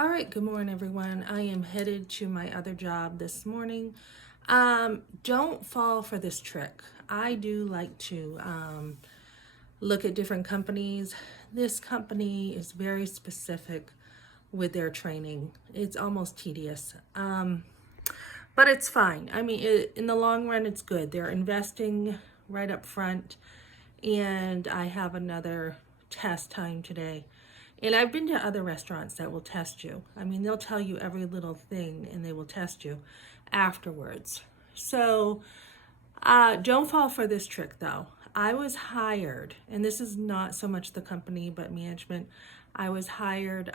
All right, good morning, everyone. I am headed to my other job this morning. Don't fall for this trick. I do like to look at different companies. This company is very specific with their training. It's almost tedious, but it's fine. I mean, in the long run, it's good. They're investing right up front, and I have another test time today. And I've been to other restaurants that will test you. I mean, they'll tell you every little thing and they will test you afterwards. So don't fall for this trick though. I was hired, and this is not so much the company but management. I was hired.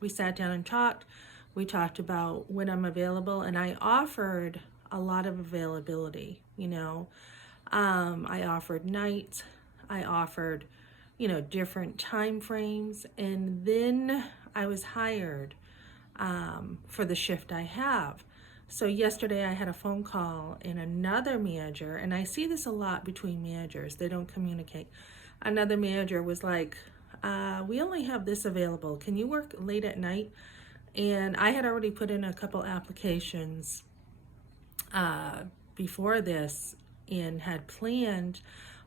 We sat down and talked. We talked about when I'm available, and I offered a lot of availability. I offered nights. I offered different time frames. And then I was hired for the shift I have. So yesterday I had a phone call and another manager, and I see this a lot between managers, they don't communicate. Another manager was like, we only have this available. Can you work late at night? And I had already put in a couple applications before this and had planned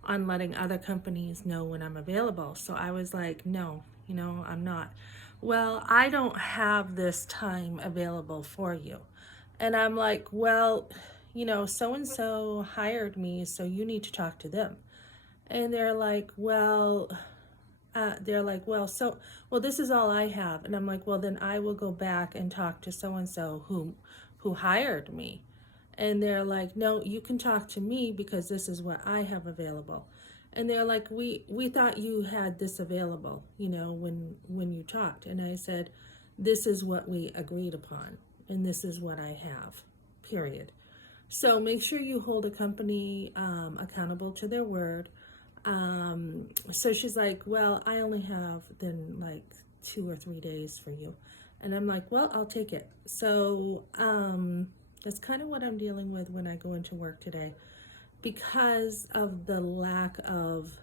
on letting other companies know when I'm available. So I was like, no, I'm not. Well, I don't have this time available for you. And I'm like, well, so and so hired me, so you need to talk to them. And this is all I have. And I'm like, well, then I will go back and talk to so and so who hired me. And they're like, no, you can talk to me because this is what I have available. And they're like, we thought you had this available, when you talked. And I said, this is what we agreed upon, and this is what I have, period. So make sure you hold a company accountable to their word. So she's like, well, I only have then like 2 or 3 days for you. And I'm like, well, I'll take it. So that's kind of what I'm dealing with when I go into work today. Because of the lack of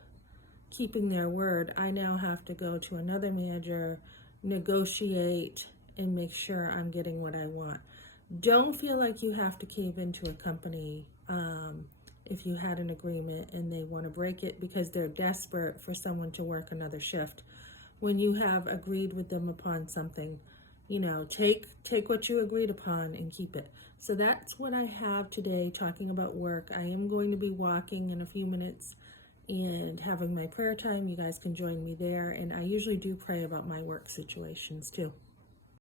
keeping their word, I now have to go to another manager, negotiate, and make sure I'm getting what I want. Don't feel like you have to cave into a company if you had an agreement and they want to break it because they're desperate for someone to work another shift. When you have agreed with them upon something, take what you agreed upon and keep it. So that's what I have today talking about work. I am going to be walking in a few minutes and having my prayer time. You guys can join me there. And I usually do pray about my work situations too.